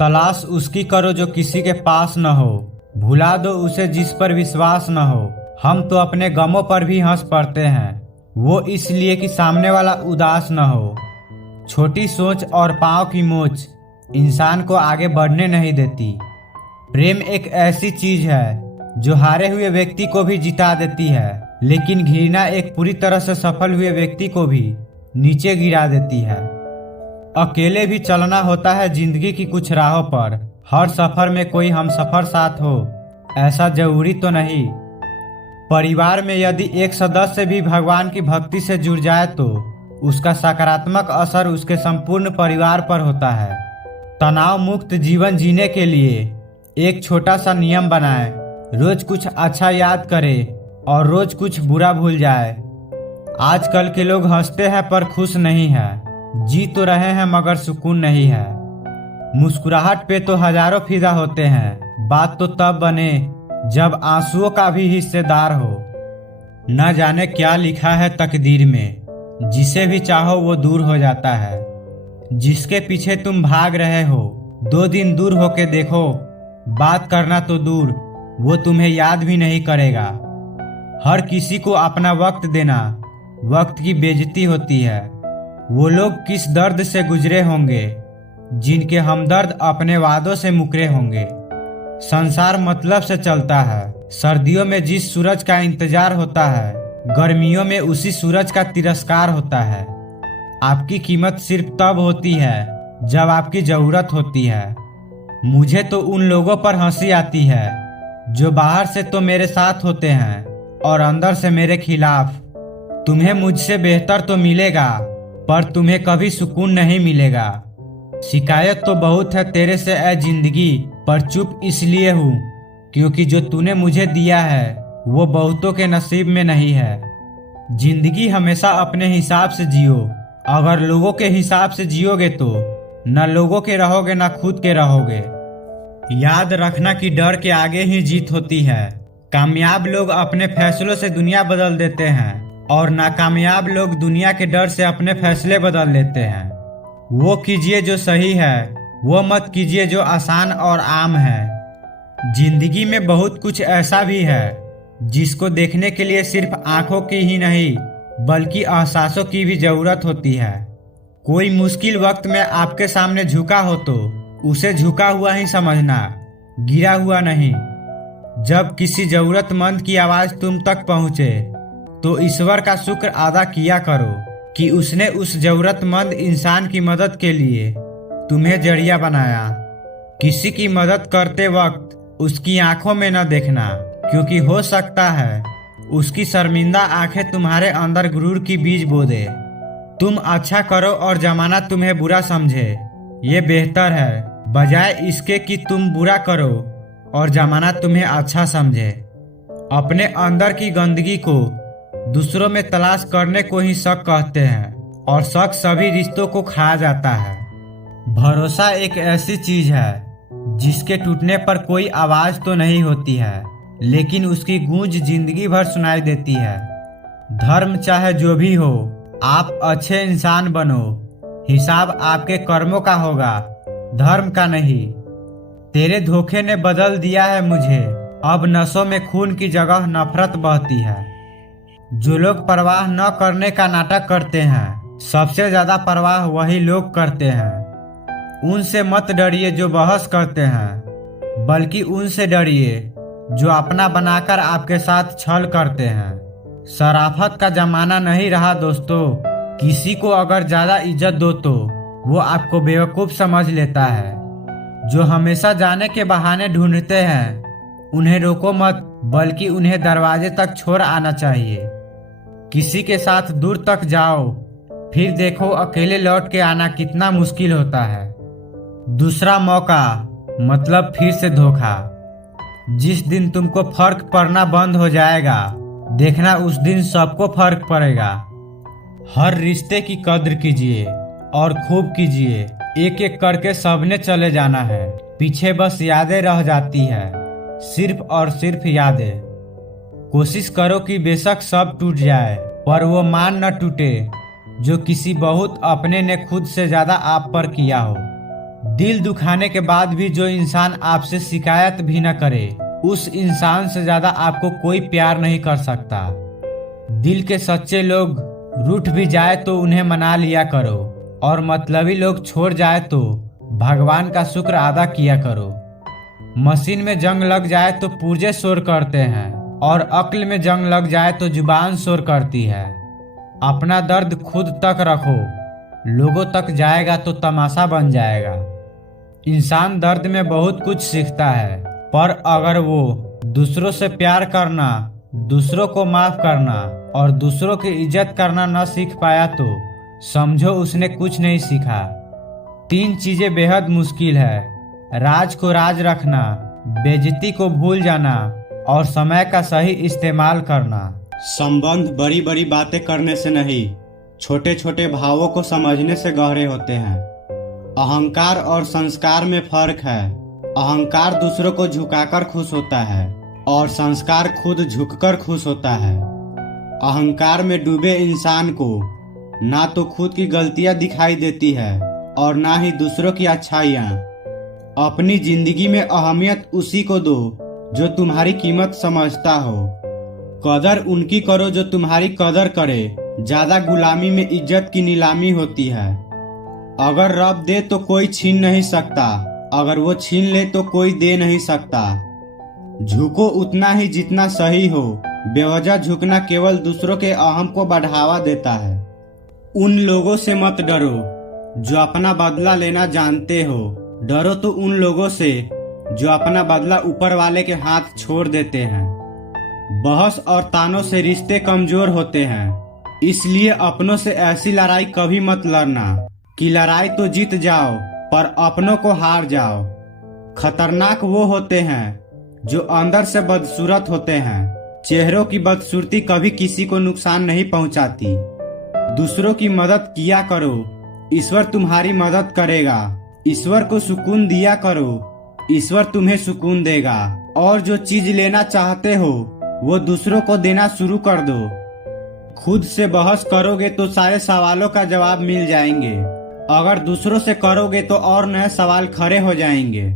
तलाश उसकी करो जो किसी के पास न हो, भुला दो उसे जिस पर विश्वास न हो। हम तो अपने गमों पर भी हंस पड़ते हैं, वो इसलिए कि सामने वाला उदास न हो। छोटी सोच और पाँव की मोच इंसान को आगे बढ़ने नहीं देती। प्रेम एक ऐसी चीज है जो हारे हुए व्यक्ति को भी जिता देती है, लेकिन घृणा एक पूरी तरह से सफल हुए व्यक्ति को भी नीचे गिरा देती है। अकेले भी चलना होता है जिंदगी की कुछ राहों पर। हर सफर में कोई हमसफर साथ हो, ऐसा जरूरी तो नहीं। परिवार में यदि एक सदस्य भी भगवान की भक्ति से जुड़ जाए तो उसका सकारात्मक असर उसके संपूर्ण परिवार पर होता है। तनाव मुक्त जीवन जीने के लिए एक छोटा सा नियम बनाएं, रोज कुछ अच्छा याद करें और रोज कुछ बुरा भूल जाए। आजकल के लोग हंसते हैं पर खुश नहीं है, जी तो रहे हैं मगर सुकून नहीं है। मुस्कुराहट पे तो हजारों फिदा होते हैं, बात तो तब बने जब आंसुओं का भी हिस्सेदार हो। न जाने क्या लिखा है तकदीर में, जिसे भी चाहो वो दूर हो जाता है। जिसके पीछे तुम भाग रहे हो 2 दिन दूर होके देखो, बात करना तो दूर वो तुम्हें याद भी नहीं करेगा। हर किसी को अपना वक्त देना, वक्त की बेइज्जती होती है। वो लोग किस दर्द से गुजरे होंगे जिनके हमदर्द अपने वादों से मुकरे होंगे। संसार मतलब से चलता है। सर्दियों में जिस सूरज का इंतजार होता है, गर्मियों में उसी सूरज का तिरस्कार होता है। आपकी कीमत सिर्फ तब होती है जब आपकी जरूरत होती है। मुझे तो उन लोगों पर हंसी आती है जो बाहर से तो मेरे साथ होते हैं और अंदर से मेरे खिलाफ। तुम्हें मुझसे बेहतर तो मिलेगा पर तुम्हें कभी सुकून नहीं मिलेगा। शिकायत तो बहुत है तेरे से ऐ जिंदगी, पर चुप इसलिए हूँ क्योंकि जो तूने मुझे दिया है वो बहुतों के नसीब में नहीं है। जिंदगी हमेशा अपने हिसाब से जियो। अगर लोगों के हिसाब से जियोगे तो न लोगों के रहोगे न खुद के रहोगे। याद रखना कि डर के आगे ही जीत होती है। कामयाब लोग अपने फैसलों से दुनिया बदल देते हैं और नाकामयाब लोग दुनिया के डर से अपने फैसले बदल लेते हैं। वो कीजिए जो सही है, वो मत कीजिए जो आसान और आम है। जिंदगी में बहुत कुछ ऐसा भी है जिसको देखने के लिए सिर्फ आंखों की ही नहीं बल्कि एहसासों की भी जरूरत होती है। कोई मुश्किल वक्त में आपके सामने झुका हो तो उसे झुका हुआ ही समझना, गिरा हुआ नहीं। जब किसी जरूरतमंद की आवाज तुम तक पहुंचे तो ईश्वर का शुक्र अदा किया करो कि उसने उस जरूरतमंद इंसान की मदद के लिए तुम्हें जरिया बनाया। किसी की मदद करते वक्त उसकी आंखों में न देखना, क्योंकि हो सकता है उसकी शर्मिंदा आंखें तुम्हारे अंदर गुरूर की बीज बो दे। तुम अच्छा करो और जमाना तुम्हें बुरा समझे, ये बेहतर है बजाय इसके कि तुम बुरा करो और जमाना तुम्हें अच्छा समझे। अपने अंदर की गंदगी को दूसरों में तलाश करने को ही शक कहते हैं और शक सभी रिश्तों को खा जाता है। भरोसा एक ऐसी चीज है जिसके टूटने पर कोई आवाज तो नहीं होती है, लेकिन उसकी गूंज जिंदगी भर सुनाई देती है। धर्म चाहे जो भी हो, आप अच्छे इंसान बनो। हिसाब आपके कर्मों का होगा, धर्म का नहीं। तेरे धोखे ने बदल दिया है मुझे, अब नसों में खून की जगह नफरत बहती है। जो लोग परवाह न करने का नाटक करते हैं, सबसे ज्यादा परवाह वही लोग करते हैं। उनसे मत डरिए जो बहस करते हैं, बल्कि उनसे डरिए जो अपना बनाकर आपके साथ छल करते हैं। शराफत का जमाना नहीं रहा दोस्तों। किसी को अगर ज्यादा इज्जत दो तो वो आपको बेवकूफ समझ लेता है। जो हमेशा जाने के बहाने ढूंढते हैं, उन्हें रोको मत बल्कि उन्हें दरवाजे तक छोड़ आना चाहिए। किसी के साथ दूर तक जाओ, फिर देखो अकेले लौट के आना कितना मुश्किल होता है। दूसरा मौका मतलब फिर से धोखा। जिस दिन तुमको फर्क पड़ना बंद हो जाएगा, देखना उस दिन सबको फर्क पड़ेगा। हर रिश्ते की कद्र कीजिए और खूब कीजिए। एक एक करके सबने चले जाना है, पीछे बस यादें रह जाती है, सिर्फ और सिर्फ यादें। कोशिश करो कि बेशक सब टूट जाए, पर वो मान न टूटे जो किसी बहुत अपने ने खुद से ज्यादा आप पर किया हो। दिल दुखाने के बाद भी जो इंसान आपसे शिकायत भी न करे, उस इंसान से ज्यादा आपको कोई प्यार नहीं कर सकता। दिल के सच्चे लोग रूठ भी जाए तो उन्हें मना लिया करो, और मतलबी लोग छोड़ जाए तो भगवान का शुक्र अदा किया करो। मशीन में जंग लग जाए तो पुर्जे शोर करते हैं, और अक्ल में जंग लग जाए तो जुबान शोर करती है। अपना दर्द खुद तक रखो, लोगों तक जाएगा तो तमाशा बन जाएगा। इंसान दर्द में बहुत कुछ सीखता है, पर अगर वो दूसरों से प्यार करना, दूसरों को माफ करना और दूसरों की इज्जत करना न सीख पाया तो समझो उसने कुछ नहीं सीखा। 3 चीजें बेहद मुश्किल है: राज को राज रखना, बेइज्जती को भूल जाना और समय का सही इस्तेमाल करना। संबंध बड़ी बड़ी बातें करने से नहीं, छोटे छोटे भावों को समझने से गहरे होते हैं। अहंकार और संस्कार में फर्क है। अहंकार दूसरों को झुकाकर खुश होता है और संस्कार खुद झुककर खुश होता है। अहंकार में डूबे इंसान को ना तो खुद की गलतियां दिखाई देती है और ना ही दूसरों की अच्छाइयां। अपनी जिंदगी में अहमियत उसी को दो जो तुम्हारी कीमत समझता हो। कदर उनकी करो जो तुम्हारी कदर करे। ज्यादा गुलामी में इज्जत की नीलामी होती है। अगर रब दे तो कोई छीन नहीं सकता, अगर वो छीन ले तो कोई दे नहीं सकता। झुको उतना ही जितना सही हो। बेवजह झुकना केवल दूसरों के अहम को बढ़ावा देता है। उन लोगों से मत डरो जो अपना बदला लेना जानते हो, डरो तो उन लोगों से जो अपना बदला ऊपर वाले के हाथ छोड़ देते हैं। बहस और तानों से रिश्ते कमजोर होते हैं, इसलिए अपनों से ऐसी लड़ाई कभी मत लड़ना कि लड़ाई तो जीत जाओ पर अपनों को हार जाओ। खतरनाक वो होते हैं जो अंदर से बदसूरत होते हैं। चेहरों की बदसूरती कभी किसी को नुकसान नहीं पहुंचाती। दूसरों की मदद किया करो, ईश्वर तुम्हारी मदद करेगा। ईश्वर को सुकून दिया करो, ईश्वर तुम्हें सुकून देगा। और जो चीज लेना चाहते हो वो दूसरों को देना शुरू कर दो। खुद से बहस करोगे तो सारे सवालों का जवाब मिल जाएंगे, अगर दूसरों से करोगे तो और नए सवाल खड़े हो जाएंगे।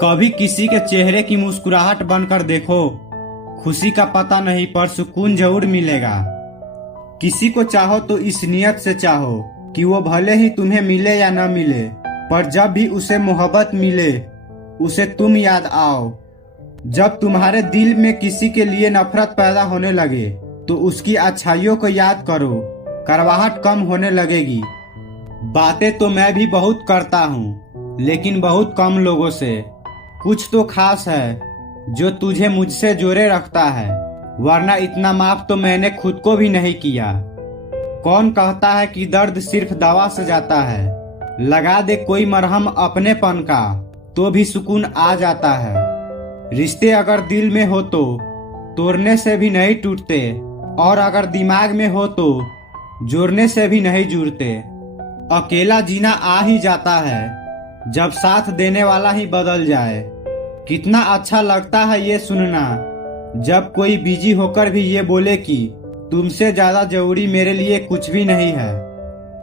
कभी किसी के चेहरे की मुस्कुराहट बनकर देखो, खुशी का पता नहीं पर सुकून जरूर मिलेगा। किसी को चाहो तो इस नियत से चाहो कि वो भले ही तुम्हें मिले या न मिले, पर जब भी उसे मोहब्बत मिले उसे तुम याद आओ। जब तुम्हारे दिल में किसी के लिए नफरत पैदा होने लगे तो उसकी अच्छाइयों को याद करो, कड़वाहट कम होने लगेगी। बातें तो मैं भी बहुत करता हूँ, लेकिन बहुत कम लोगों से। कुछ तो खास है जो तुझे मुझसे जोड़े रखता है, वरना इतना माफ तो मैंने खुद को भी नहीं किया। कौन कहता है कि दर्द सिर्फ दवा से जाता है? लगा दे कोई मरहम अपनेपन का तो भी सुकून आ जाता है। रिश्ते अगर दिल में हो तो तोड़ने से भी नहीं टूटते, और अगर दिमाग में हो तो जोड़ने से भी नहीं जुड़ते। अकेला जीना आ ही जाता है जब साथ देने वाला ही बदल जाए। कितना अच्छा लगता है ये सुनना जब कोई बिजी होकर भी ये बोले कि तुमसे ज्यादा जरूरी मेरे लिए कुछ भी नहीं है।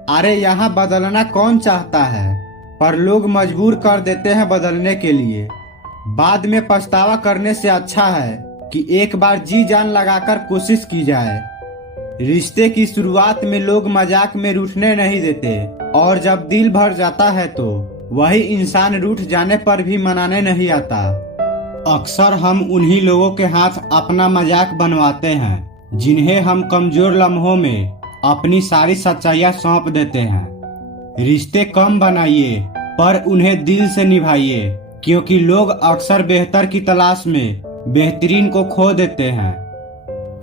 अरे यहाँ बदलना कौन चाहता है, पर लोग मजबूर कर देते हैं बदलने के लिए। बाद में पछतावा करने से अच्छा है कि एक बार जी जान लगाकर कोशिश की जाए। रिश्ते की शुरुआत में लोग मजाक में रूठने नहीं देते, और जब दिल भर जाता है तो वही इंसान रूठ जाने पर भी मनाने नहीं आता। अक्सर हम उन्हीं लोगों के हाथ अपना मजाक बनवाते हैं जिन्हें हम कमजोर लम्हों में अपनी सारी सच्चाइयां सौंप देते हैं। रिश्ते कम बनाइए पर उन्हें दिल से निभाइए, क्योंकि लोग अक्सर बेहतर की तलाश में बेहतरीन को खो देते हैं।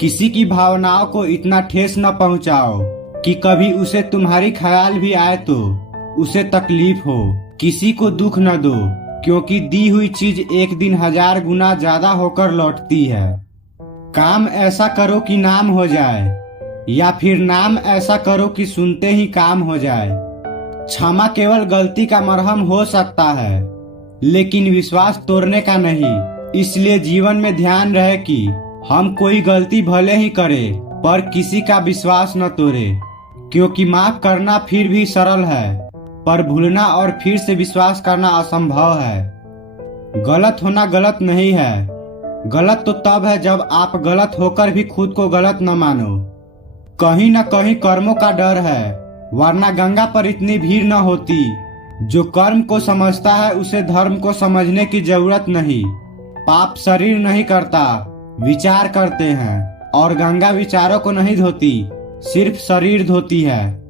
किसी की भावनाओं को इतना ठेस न पहुंचाओ कि कभी उसे तुम्हारी ख्याल भी आए तो उसे तकलीफ हो। किसी को दुख न दो, क्योंकि दी हुई चीज एक दिन 1000 गुना ज्यादा होकर लौटती है। काम ऐसा करो कि नाम हो जाए, या फिर नाम ऐसा करो कि सुनते ही काम हो जाए। क्षमा केवल गलती का मरहम हो सकता है, लेकिन विश्वास तोड़ने का नहीं। इसलिए जीवन में ध्यान रहे कि हम कोई गलती भले ही करें, पर किसी का विश्वास न तोड़े, क्योंकि माफ करना फिर भी सरल है, पर भूलना और फिर से विश्वास करना असंभव है। गलत होना गलत नहीं है। गलत तो तब है जब आप गलत होकर भी खुद को गलत न मानो। कहीं न कहीं कर्मों का डर है, वरना गंगा पर इतनी भीड़ न होती। जो कर्म को समझता है उसे धर्म को समझने की जरूरत नहीं। पाप शरीर नहीं करता, विचार करते हैं, और गंगा विचारों को नहीं धोती, सिर्फ शरीर धोती है।